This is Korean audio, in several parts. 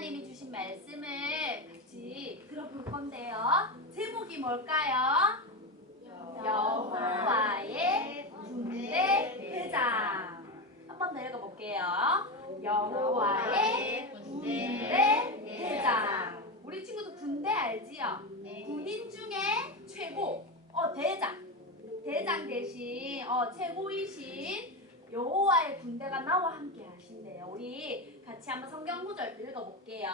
하나님이 주신 말씀을 같이 들어볼 건데요. 제목이 뭘까요? 여호와의 군대 대장. 한번 더 읽어볼게요. 여호와의 군대 대장. 우리 친구도 군대 알지요? 군인 중에 최고, 어 대장, 대장 대신 어 최고이신 여호와의 군대가 나와 함께 하신대요. 우리 같이 한번 성경 구절 읽어볼게요.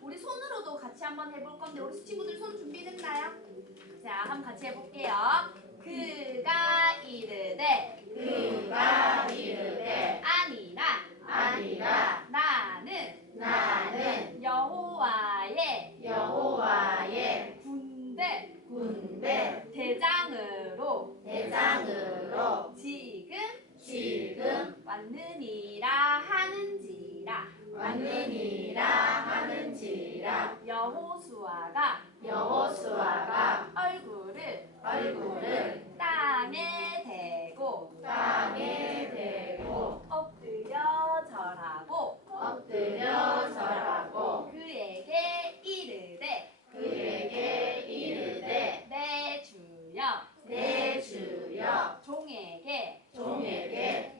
우리 손으로도 같이 한번 해볼 건데 우리 친구들 손 준비됐나요? 자, 한번 같이 해볼게요. 그가 이르되 그가 이르되 아니라 아니라 나는 나는 여호와의 여호와의 군대 군대 대장으로 대장으로 지금 왔느니라 하는지라. 왔느니라 하는지라. 여호수아가 여호수아가 얼굴을 얼굴을 땅에 대고 땅에 대고 엎드려 절하고 엎드려 절하고 그에게 이르되 그에게 이르되 내 주여 내 주여 종에게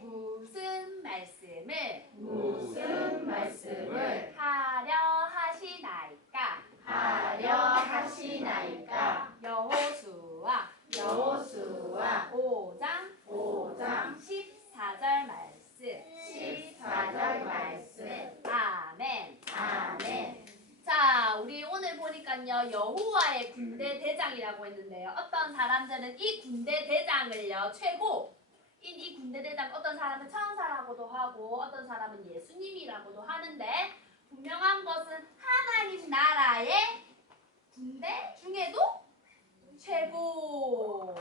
무슨 말씀을 무슨 말씀을 하려 하시나이까 하려 하시나이까 여호수아 여호수아 5장 5장 14절 말씀 14절 말씀 아멘 아멘 자, 우리 오늘 보니까요, 여호와의 군 대 대장이라고 했는데요. 어떤 사람들은 이 군대 대장을요, 최고, 인 이 군대 대장 어떤 사람은 천사라고도 하고, 어떤 사람은 예수님이라고도 하는데, 분명한 것은 하나님 나라의 군대 중에도 최고.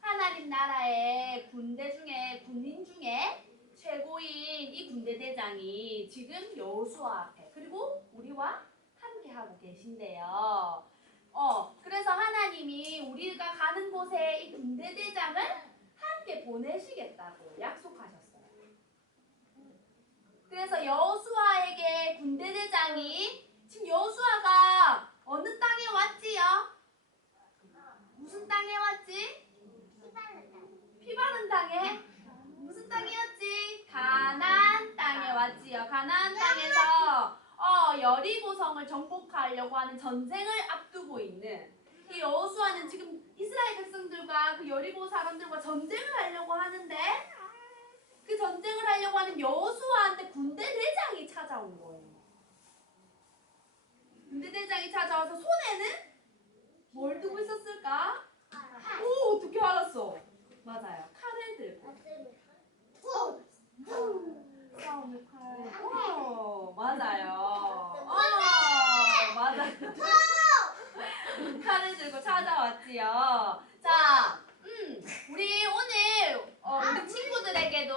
하나님 나라의 군대 중에, 군인 중에 최고인 이 군대 대장이 지금 여호수아 앞에, 그리고 우리와 함께 하고 계신데요. 어, 그래서 하나님이 우리가 가는 곳에 이 군대 대장을 함께 보내시겠다고 약속하셨어요. 그래서 여호수아에게 군대 대장이 지금 여호수아가 어느 땅에 왔지요? 무슨 땅에 왔지? 피 바른 땅에 무슨 땅이었지? 가나안 땅에 왔지요. 가나안 땅에서 어, 여리고성을 정복하려고 하는 전쟁을 앞두고 있는 이 여호수아는 지금 이스라엘 백성들과 그 여리고 사람들과 전쟁을 하려고 하는데 그 전쟁을 하려고 하는 여호수아한테 군대 대장이 찾아온 거예요. 군대 대장이 찾아와서 손에는 뭘 들고 있었을까? 오 어떻게 알았어? 맞아요. 칼을 들고 칼. 오 맞아요. 어 맞아요. 칼을 들고 찾아왔지요. 자, 음, 우리 오늘 어, 우리 친구들에게도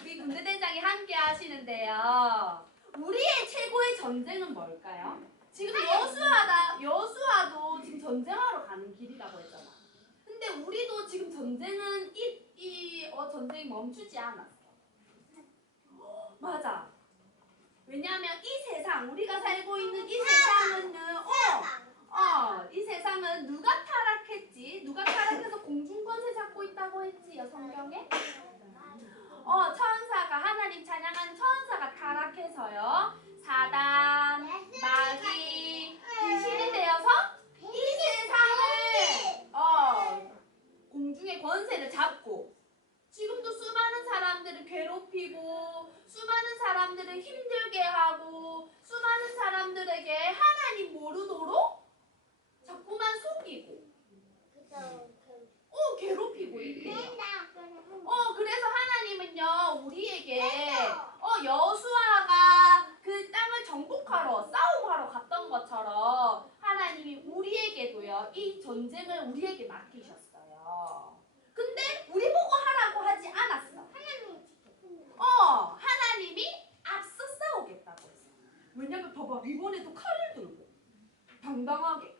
우리 군대대장이 함께 하시는데요. 우리의 최고의 전쟁은 뭘까요? 지금 여수하다 여수아도 지금 전쟁하러 가는 길이라고 했잖아. 근데 우리도 지금 전쟁은 전쟁이 멈추지 않았어. 맞아. 왜냐하면 이 세상 우리가 살고 있는 이 세상은 어, 어, 이 세상은 누가 타락했지? 누가 타락해서 공중권세 잡고 있다고 했지요 성경에? 어, 천사가 하나님 찬양하는 천사가 타락해서요. 사단, 마귀, 귀신이 되어서 이 세상을 어, 공중의 권세를 잡고 지금도 수많은 사람들을 괴롭히고 수많은 사람들을 힘들게 하고 수많은 사람들에게 하나님 모르도록 자꾸만 속이고 어 괴롭히고 있대요. 어 그래서 하나님은요 우리에게 어 여수아가 그 땅을 정복하러 싸움하러 갔던 것처럼 하나님이 우리에게도요 이 전쟁을 우리에게 맡기셨어요. 근데 우리 보고 하라고 하지 않았어. 어 하나님이 앞서 싸우겠다고 했어. 왜냐면 봐봐 이번에도 칼을 들고 당당하게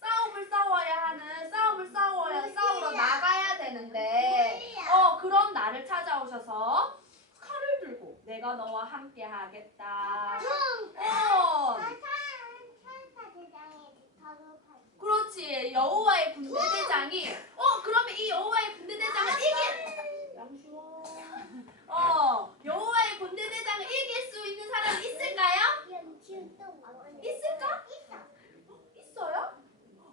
싸움을 싸워야 하는 싸움을 싸워야 싸우러 나가야 되는데 어 그런 나를 찾아오셔서 칼을 들고 내 내가 너와 함께 하겠다. 어, 그렇지. 여호와의 군대 대장이 어 그러면 이 여호와의 군대 대장을 이길 양시워. 어 여호와의 군대 대장을 이길 수 있는 사람이 있을까요? 있을까? 있어요?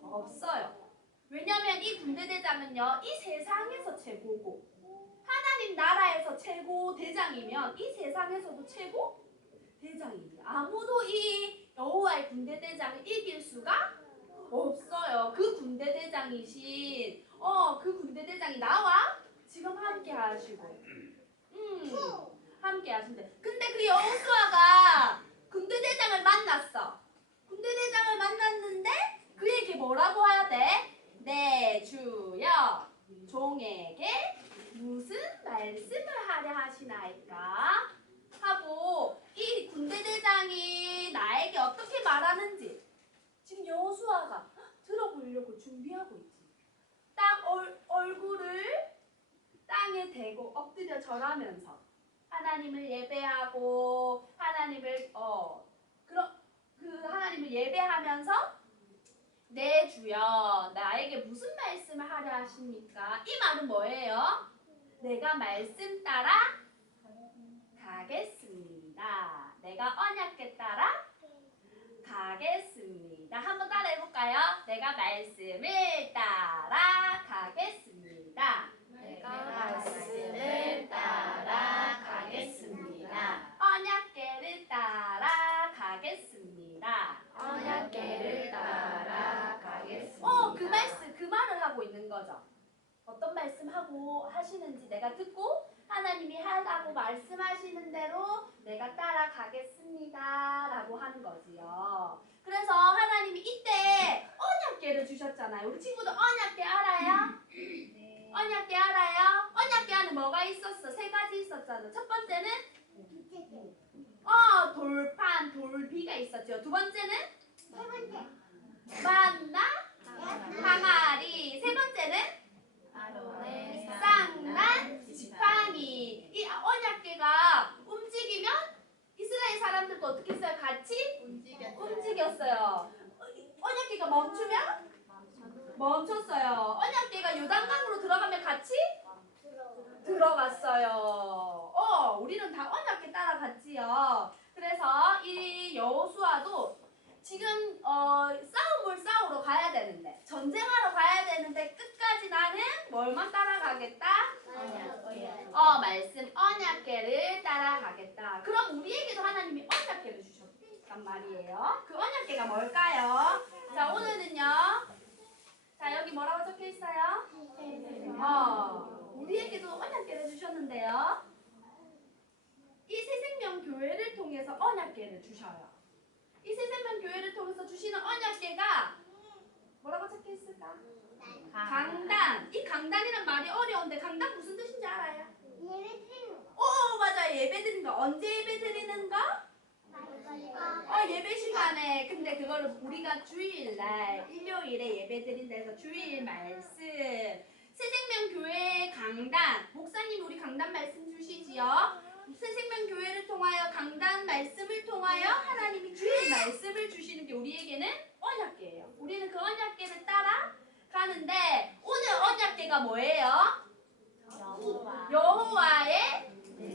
없어요. 왜냐면 이 군대 대장은요 이 세상에서 최고고 하나님 나라에서 최고 대장이면 이 세상에서도 최고 대장입니다. 아무도 이 여호와의 군대 대장을 이길 수가 없어요. 그 군대 대장이신 어 그 군대 대장이 나와 지금 함께 하시고 음 함께 하신대. 근데 그 여호수아가 군대 대장을 만났어. 군대 대장을 만났는데 그에게 뭐라고 해야 돼? 내 주여 종에게 무슨 말씀을 하려 하시나이까 하고 이 군대 대장이 나에게 어떻게 말하는지 지금 여호수아가 들어보려고 준비하고 있지. 딱 얼, 얼굴을 땅에 대고 엎드려 절하면서 하나님을 예배 하고 하나님을 어 그러, 그 하나님을 예배하면서 내 주여 나에게 무슨 말씀을 하려 하십니까? 이 말은 뭐예요? 내가 말씀 따라 가겠습니다. 내가 언약께 따라 가겠습니다. 한번 따라 해볼까요? 내가 말씀을 따라 가겠습니다. 내가 말씀을 따라 가겠습니다. 언약계를 따라 가겠습니다. 언약계를 따라 가겠습니다. 어, 그 말씀, 그 말을 하고 있는 거죠. 어떤 말씀하고 하시는지 내가 듣고 하나님이 하라고 말씀하시는 대로 내 가 따라가겠습니다. 라고 하는 거지요. 그래서 하나님이 이때 언약계를 주셨잖아요. 우리 친구들 언약계 알아요? 언약계 알아요? 언약계 안에 뭐가 있었어? 세 가지 있었잖아. 첫 번째는 어 돌판, 돌비가 있었죠. 두 번째는 만나, 항아리. 세 번째는 쌍난, 지팡이. 이 언약계가 움직이면 이스라엘 사람들도 어떻게 했어요? 같이 움직였어요. 언약계가 멈추면 멈췄어요. 언약계가 요단강으로 들어가면 같이 들어갔어요. 어, 우리는 다 언약계 따라갔지요. 그래서 이 여호수아도 지금 어, 싸움을 싸우러 가야 되는데 전쟁하러 가야 되는데 끝까지 나는 뭘만 따라가겠다? 어 말씀 언약계를 따라가겠다. 그럼 우리에게도 하나님이 언약계를 주셨단 말이에요. 그 언약계가 뭘까요? 자 오늘은요. 자 여기 뭐라고 적혀 있어요? 어 우리에게도 언약계를 주셨는데요. 이 새생명 교회를 통해서 언약계를 주셔요. 이 새생명 교회를 통해서 주시는 언약계가 뭐라고 적혀 있을까? 강단. 이 강단이란 말이 어려운데 강단 무슨 뜻인지 알아요? 오 맞아. 예배 드리는 거. 언제 예배 드리는 거? 어 예배 시간에. 근데 그거를 우리가 주일날 일요일에 예배 드린 데서 주일 말씀. 새생명 교회 강단. 목사님 우리 강단 말씀 주시지요. 새생명 교회를 통하여 강단 말씀을 통하여 하나님이 주일 말씀을 주시는 게 우리에게는 언약계예요. 우리는 그 언약계를 따라 가는데 오늘 언약계가 뭐예요? 여호와 의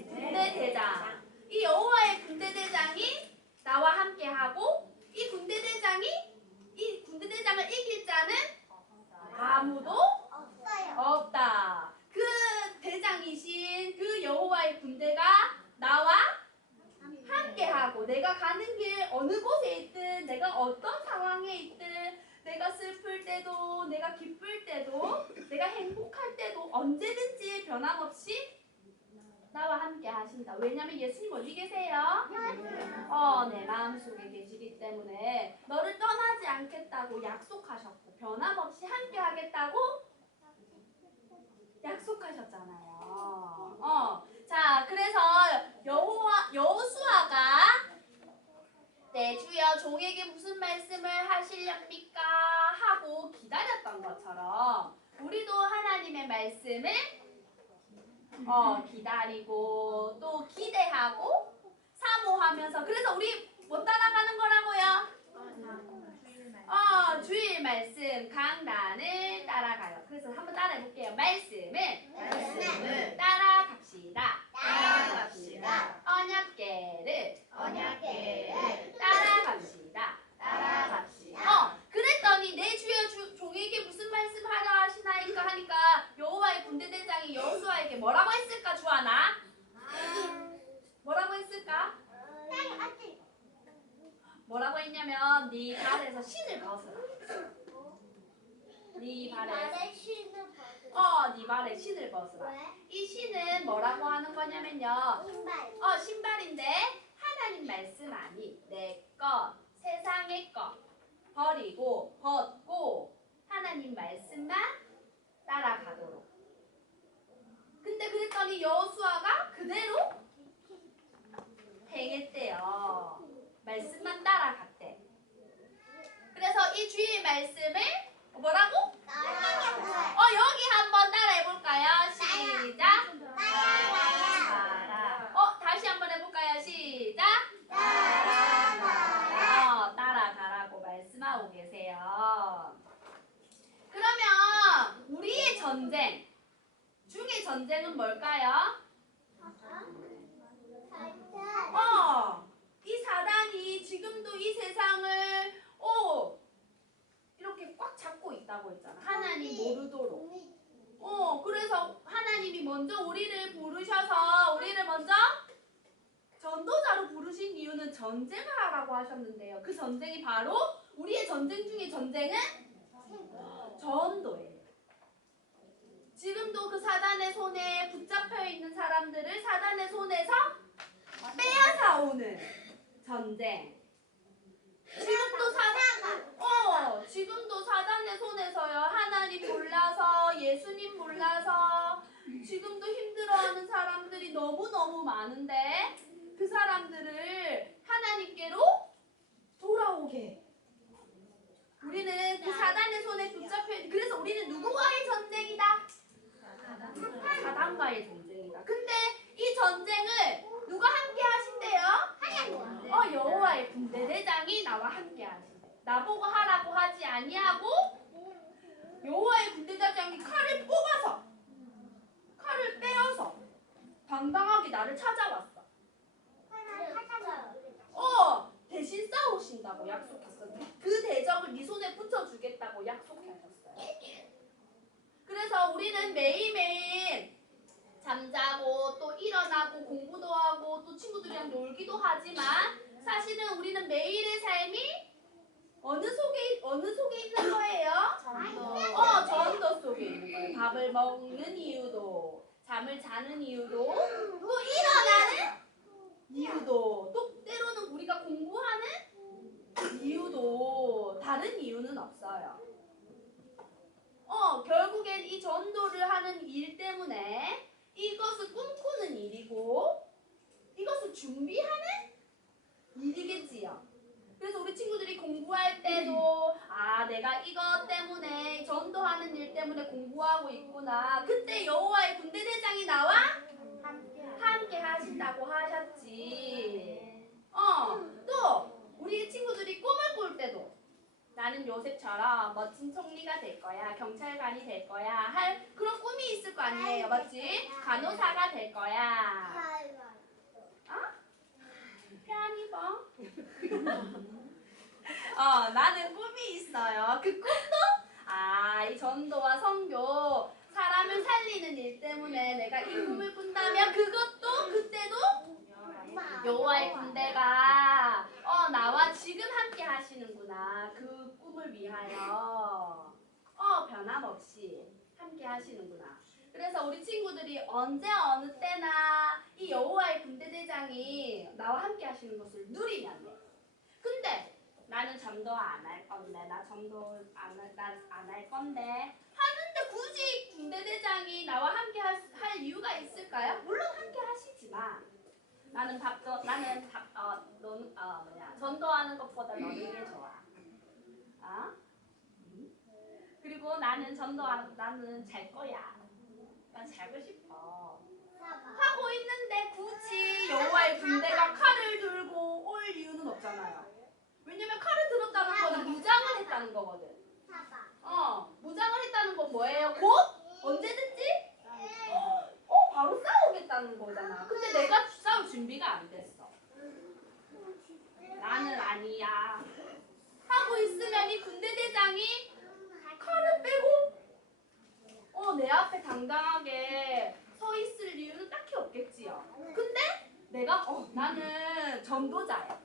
군대 대장. 이 여호와의 군대 대장이 나와 함께 하고 이 군대 대장이 이 군대 대장을 이길 자는 아무도 없다. 그 대장이신 그 여호와의 군대가 나와 함께 하고 내가 가는 길 어느 곳에 있든 내가 어떤 상황에 있든 내가 슬플 때도 내가 기쁠 때도 내가 행복할 때도 언제든지 변함없이 나와 함께 하신다. 왜냐면 예수님 어디 계세요? 어, 내 마음속에 계시기 때문에 너를 떠나지 않겠다고 약속하셨고 변함없이 함께 하겠다고 약속하셨잖아요. 어. 자, 그래서 여호와 여호수아가 내 주여 종에게 무슨 말씀을 하시렵니까 하고 기다렸던 것처럼 우리도 하나님의 말씀을 어, 기다리고 또 기대하고 사모하면서 그래서 우리 뭐 따라가는 거라고요? 어, 주일 말씀 강단을 따라가요. 그래서 한번 따라해 볼게요. 말씀을 말씀을 따라갑시다. 따라갑시다. 언약계를 언약계를 따라갑시다. 따라갑시다. 어, 그랬더니 내 주여 주, 종에게 무슨 말씀하려 하시나이까 하니까 여호와의 군대 대장이 여호수아에게 뭐라고 했을까 주하나? 뭐라고 했을까? 뭐라고 했냐면 네 발에서 신을 벗어라. 네 발에 어, 네 발에 신을 벗어라. 이 신은 뭐라고 하는 거냐면요. 어, 신발인데 하나님 말씀 아니 내 것, 세상의 것 버리고 벗고 하나님 말씀만 따라가도록. 그랬더니 여호수아가 그대로 행했대요. 말씀만 따라갔대. 그래서 이 주의 말씀을 뭐라고? 어 여기 한번 따라해 볼까요? 시작. 따라. 어 다시 한번 해볼까요? 시작. 어, 따라가라고 말씀하고 계세요. 그러면 우리의 전쟁 전쟁은 뭘까요? 어, 이 사단이 지금도 이 세상을 어 이렇게 꽉 잡고 있다고 했잖아. 하나님 모르도록. 어, 그래서 하나님이 먼저 우리를 부르셔서 우리를 먼저 전도자로 부르신 이유는 전쟁을 하라고 하셨는데요. 그 전쟁이 바로 우리의 전쟁 중의 전쟁은 전도예요. 지금도 그 사단의 손에 붙잡혀 있는 사람들을 사단의 손에서 빼앗아 오는 전쟁. 지금도 사단 어, 지금도 사단의 손에서요. 하나님 몰라서 예수님 몰라서 지금도 힘들어하는 사람들이 너무 너무 많은데 그 사람들을 하나님께로 돌아오게. 우리는 그 사단의 손에 붙잡혀 있는 그래서 우리는 누구와의 전쟁이다? 사단과의 전쟁이다. 근데 이 전쟁을 누가 함께 하신대요? 어 여호와의 군대 대장이 나와 함께 하신대. 나보고 하라고 하지 아니하고 여호와의 군대 대장이 칼을 뽑아서 칼을 빼어서 당당하게 나를 찾아왔어. 어 대신 싸우신다고 약속했어. 그 대적을 네 손에 붙여주겠다고 약속하셨어요. 그래서 우리는 매일매일 잠자고 또 일어나고 공부도 하고 또 친구들이랑 놀기도 하지만 우리는 매일의 삶이 어느 속에 어느 속에 있는 거예요? 어 전도 속에 있는 거예요. 밥을 먹는 이유도 잠을 자는 이유도 또 일어나는 이유도 또 때로는 우리가 공부하는 이유도 다른 이유는 없어요. 어 결국엔 이 전도를 하는 일 때문에 이것을 꿈꾸는 일이고 이것을 준비하는 일이겠지요. 그래서 우리 친구들이 공부할 때도 아 내가 이것 때문에 전도하는 일 때문에 공부하고 있구나. 그때 여호와의 군대 대장이 나와 함께 하신다고 하셨지. 어, 또 우리 친구들이 꿈을 꿀 때도 나는 요셉처럼 멋진 총리가 될 거야, 경찰관이 될 거야 할 그런 꿈이 있을 거 아니에요, 맞지? 간호사가 될 거야. 어, 나는 꿈이 있어요. 그 꿈도? 아, 이 전도와 선교 사람을 살리는 일 때문에 내가 이 꿈을 꾼다면 그것도 그때도 여호와의 군대가 어 나와 지금 함께 하시는구나. 그 꿈을 위하여. 어 변함없이 함께 하시는구나. 그래서 우리 친구들이 언제 어느 때나 이 여호와의 군대 대장이 나와 함께 하시는 것을 누리면 돼 나는 전도 안 할 건데 나 전도 안안 할 건데 하는데 굳이 군대 대장이 나와 함께 할, 할 이유가 있을까요? 물론 함께 하시지만 나는 밥도 나는 밥, 어, 너는 어 뭐냐 전도하는 것보다 너는 게 좋아. 어? 음? 그리고 나는 전도하는 나는 잘 거야. 난 자고 싶어. 하고 있는데 굳이 여호와의 군대가 칼을 들고 맞잖아요. 왜냐면 칼을 들었다는 거는 무장을 했다는 거거든. 어, 무장을 했다는 건 뭐예요? 곧 언제든지 어, 바로 싸우겠다는 거잖아. 근데 내가 싸울 준비가 안 됐어. 나는 아니야. 하고 있으면 이 군대 대장이 칼을 빼고 어, 내 앞에 당당하게 서 있을 이유는 딱히 없겠지요. 근데 내가 어, 나는 전도자야.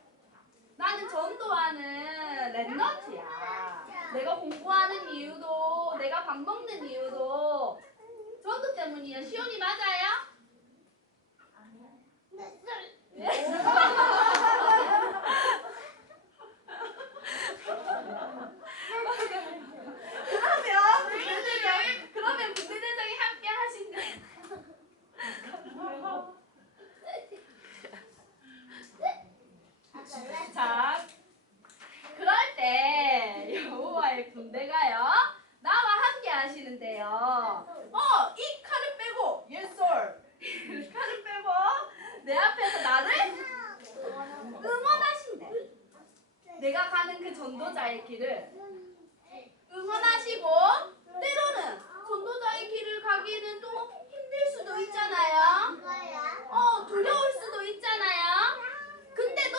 나는 전도하는 랩너트야. 내가 공부하는 이유도, 내가 밥 먹는 이유도 전도 때문이야. 시온이 맞아요? 그러면 군대대장이 그러면 군대대장이 함께 하신대. 자, 그럴 때 여호와의 군대가요 나와 함께 하시는데요. 어, 이 칼을 빼고 예솔 칼을 빼고 내 앞에서 나를 응원하신대. 내가 가는 그 전도자의 길을 응원하시고 때로는 전도자의 길을 가기는 또 힘들 수도 있잖아요. 어, 두려울 수도 있잖아요. 근데도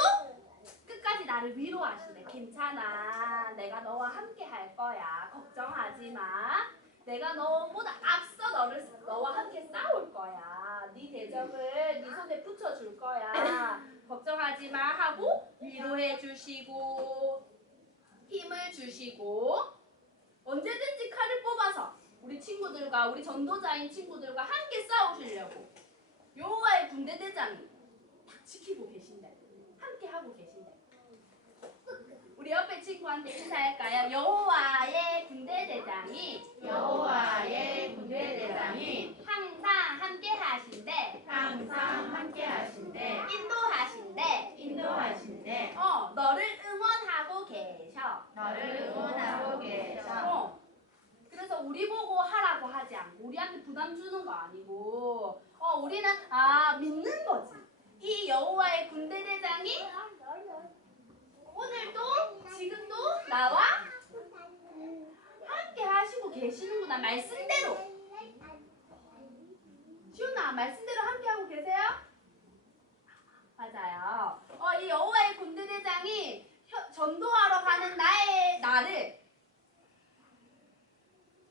끝까지 나를 위로하시네. 괜찮아. 내가 너와 함께 할 거야. 걱정하지 마. 내가 너보다 앞서 너를 너와 함께 싸울 거야. 네 대적을 네 손에 붙여 줄 거야. 걱정하지 마 하고 위로해 주시고 힘을 주시고 언제든지 칼을 뽑아서 우리 친구들과 우리 전도자인 친구들과 함께 싸우시려고 여호와의 군대 대장이 딱 지키고 계신대. 함께 하고 계신대. 우리 옆에 친구한테 인사할까요? 여호와의 군대 대장이 여호와의 군대 대장이 항상 함께 하신대. 항상 함께 하신대 인도하신대. 인도하신대 어, 너를 응원하고 계셔. 너를 응원하고 계셔 어. 그래서 우리 보고 하라고 하지 않고 우리한테 부담 주는 거 아니고 어 우리는 아 믿는 거지. 이 여호와의 군대 대장이 오늘도 지금도 나와 함께 하시고 계시는구나 말씀대로. 시훈아 말씀대로 함께 하고 계세요? 맞아요. 어, 이 여호와의 군대 대장이 혀- 전도하러 가는 나의 나를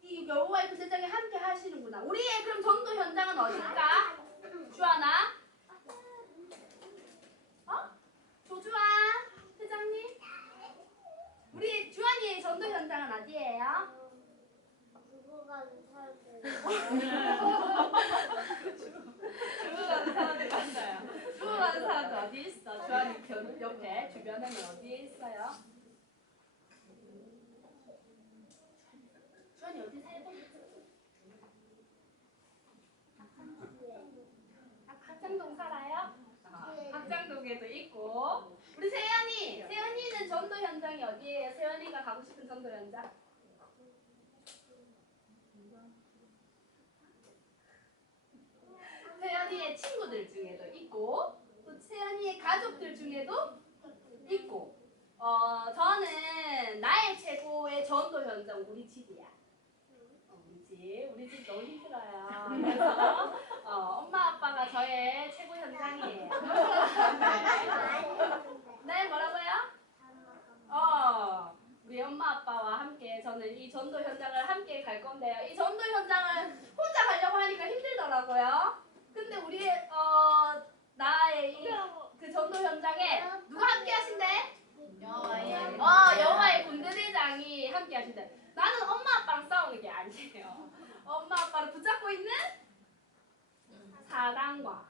이 여호와의 군대 대장이 함께 하시는구나. 우리의 그럼 전도 현장은 어딜까? 주하나? 어? 조주아? 우리 주한이의 전도 현장은 어디예요? 죽어가는 사람들 맞아요. 죽어가는 사람들 어디 있어? 주한이 겨- 옆에 주변에는 어디에 있어요? 주한이 어디 살고? 학장동 살아요? 학장동에도 있고 우리 세연이 전도 현장이 어디예요? 세연이가 가고 싶은 전도 현장? 세연이의 친구들 중에도 있고 또 세연이의 가족들 중에도 있고 어 저는 나의 최고의 전도 현장 우리 집이야. 어, 우리 집 우리 집 너무 힘들어요. 그래서 어, 엄마 아빠가 저의 최고 현장이에요. 네 뭐라고요? 어, 우리 엄마 아빠와 함께 저는 이 전도 현장을 함께 갈 건데요. 이 전도 현장을 혼자 가려고 하니까 힘들더라고요. 근데 우리 어 나의 이, 그 전도 현장에 누가 함께 하신대? 여호와의 어 여호와의 군대 대장이 함께 하신대. 나는 엄마 아빠랑 싸우는 게 아니에요. 엄마 아빠를 붙잡고 있는 사랑과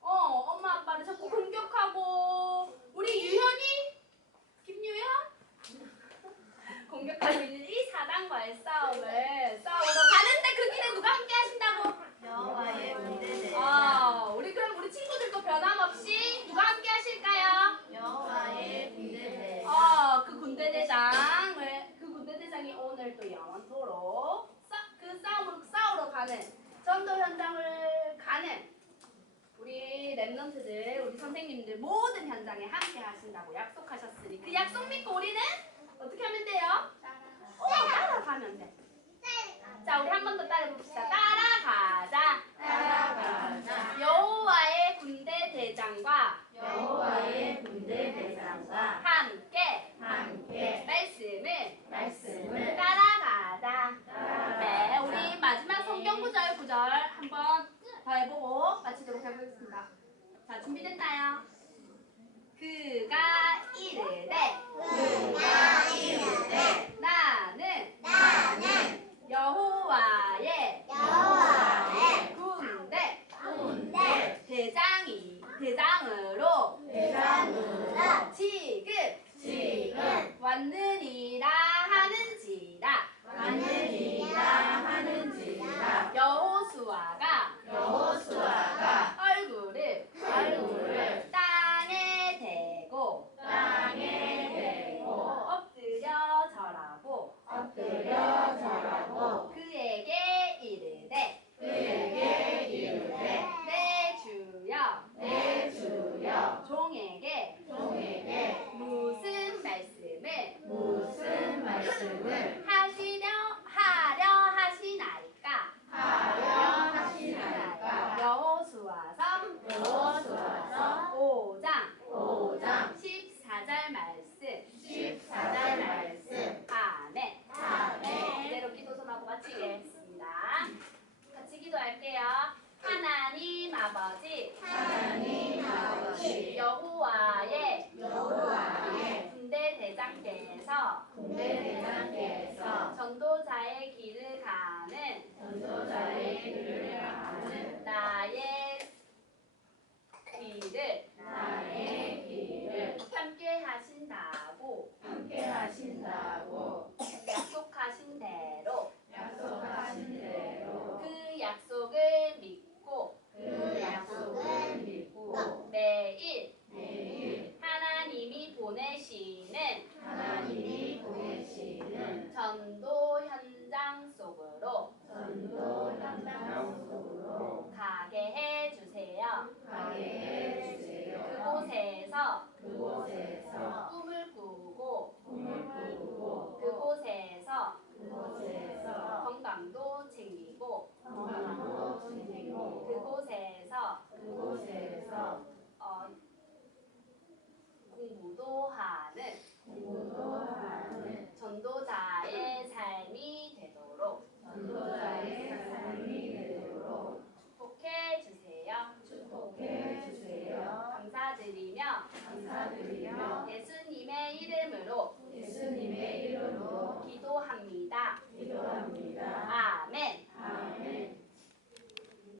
어 엄마 아빠를 자꾸 공격하고 우리 유현이 김유현 공격하고 있는 이 사단과의 싸움을 싸우러 가는데 그 길에 누가 함께 하신다고? 여호와의 군대 대장 아 우리 그럼 우리 친구들도 변함없이 누가 함께 하실까요? 여호와의 군대 대장 어, 그 군대 대장을 그 군대 대장이 오늘 또 영원토록 싸, 그 싸움을 싸우러 가는 전도 현장을 가는 우리 랩런트들 우리 우리 선생님들 모든 현장에 함께 하신다고 약속하셨으니 그 약속 믿고 우리는 어떻게 하면 돼요? 어, 따라가면 돼. 자, 우리 한 번 더 따라 봅시다. 따라가자. 따라가자. 여호와의 군대 대장과 여호와의 군대 대장과 함께 함께 말씀을 말씀을 따라가자. 따라가자. 네, 우리 마지막 성경 구절 구절 한번 더 해보고 마치도록 해보겠습니다. 자, 준비됐나요? 그가 이르되 그가 이르되 나는 나는 여호와의 여호와의 군대 군대 대장이 대장으로 대장으로 지금 지금 왔느니라 하는지라 왔느니라 하는지라 여호수아가 여호수아가 얼굴을 얼굴을 땅에 대고 땅에 대고 엎드려 절하고 엎드려 절하고 그에게 이르되 그에게 이르되 내 주여 내 주여 종에게 종에게 무슨 말씀을 무슨 말씀을 하시려 하려 하시나이까 하려 하시나이까 여호수아서 여호수아서 5장 5장 14절 말씀 14절 말씀 아멘 아멘. 이대로 기도선하고 마치겠습니다 같이 기도할게요 하나님 아버지 하나님 아버지 여호와의 여호와의 군대 대장께서 군대 대장께서 전도자의 길을 가는 전도자의 길을 가는 나의 길을 나의 길을 함께 하신다고 함께 하신다고 약속하신 대로 약속하신 대로 그 약속을 믿고 그 약속을 믿고 매일 매일 하나님이 보내시는 하나님이 보내시는 전도 현장 속으로 전도 현장 속으로 가게 해 주세요. 가게 해주세요. 그곳에서 그곳에서 꿈을 꾸고 꿈을 꾸고 그곳에서 그곳에서 건강도 챙기고 건강도 챙기고 그곳에서 그곳에서 어, 공부도 하는 공부도 하는 전도자